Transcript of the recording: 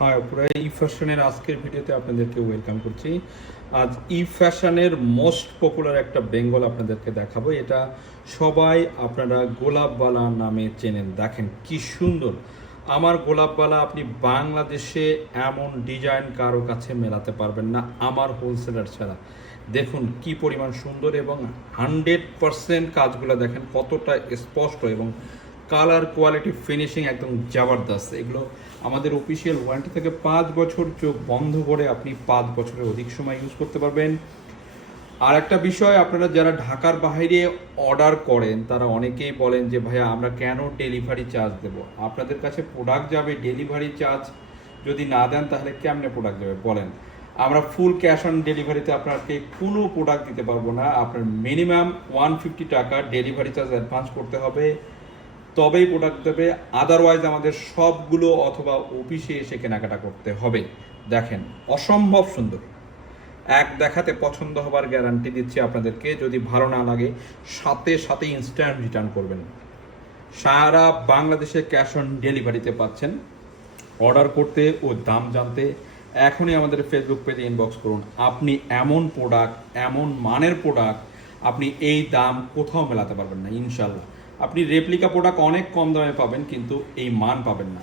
High পুরো ই ফ্যাশনের আজকের ভিডিওতে আপনাদেরকে ওয়েলকাম করছি। আজ ই ফ্যাশনের মোস্ট পপুলার একটা বেঙ্গল আপনাদেরকে দেখাবো। এটা সবাই আপনারা গোলাপবালা নামে চেনেন। দেখেন কি সুন্দর আমার গোলাপবালা, আপনি বাংলাদেশে এমন ডিজাইন কারো কাছে মেলাতে পারবেন না আমার হোলসেলার ছাড়া। দেখুন কি পরিমাণ সুন্দর এবং 100% কাজগুলো দেখেন কতটা স্পষ্ট এবং কালার কোয়ালিটি ফিনিশিং একদম জবরদস্ত। এগুলো আমাদের অফিসিয়াল ওয়ারেন্টি থেকে 5 বছর, চোখ বন্ধ করে আপনি 5 বছরের অধিক সময় ইউজ করতে পারবেন। আর একটা বিষয়, আপনারা যারা ঢাকার বাইরে অর্ডার করেন তারা অনেকেই বলেন যে ভাইয়া আমরা কেন ডেলিভারি চার্জ দেব। আপনাদের কাছে প্রোডাক্ট যাবে, ডেলিভারি চার্জ যদি না দেন তাহলে কেমনে প্রোডাক্ট যাবে বলেন। আমরা ফুল ক্যাশ অন ডেলিভারিতে আপনাকে কোনো প্রোডাক্ট দিতে পারবো না। আপনার মিনিমাম 150 টাকা ডেলিভারি চার্জ অ্যাডভান্স করতে হবে, তবেই প্রোডাক্ট দেবে। আদারওয়াইজ আমাদের সবগুলো অথবা অফিসে এসে কেনাকাটা করতে হবে। দেখেন অসম্ভব সুন্দর, এক দেখাতে পছন্দ হবার গ্যারান্টি দিচ্ছি আপনাদেরকে। যদি ভালো না লাগে সাথে সাথে ইনস্ট্যান্ট রিটার্ন করবেন। সারা বাংলাদেশে ক্যাশ অন ডেলিভারিতে পাচ্ছেন। অর্ডার করতে ও দাম জানতে এখনই আমাদের ফেসবুক পেজে ইনবক্স করুন। আপনি এমন প্রোডাক্ট, এমন মানের প্রোডাক্ট আপনি এই দাম কোথাও মেলাতে পারবেন না ইনশাল্লাহ। আপনি রেপ্লিকা প্রোডাক্ট অনেক কম দামে পাবেন কিন্তু এই মান পাবেন না।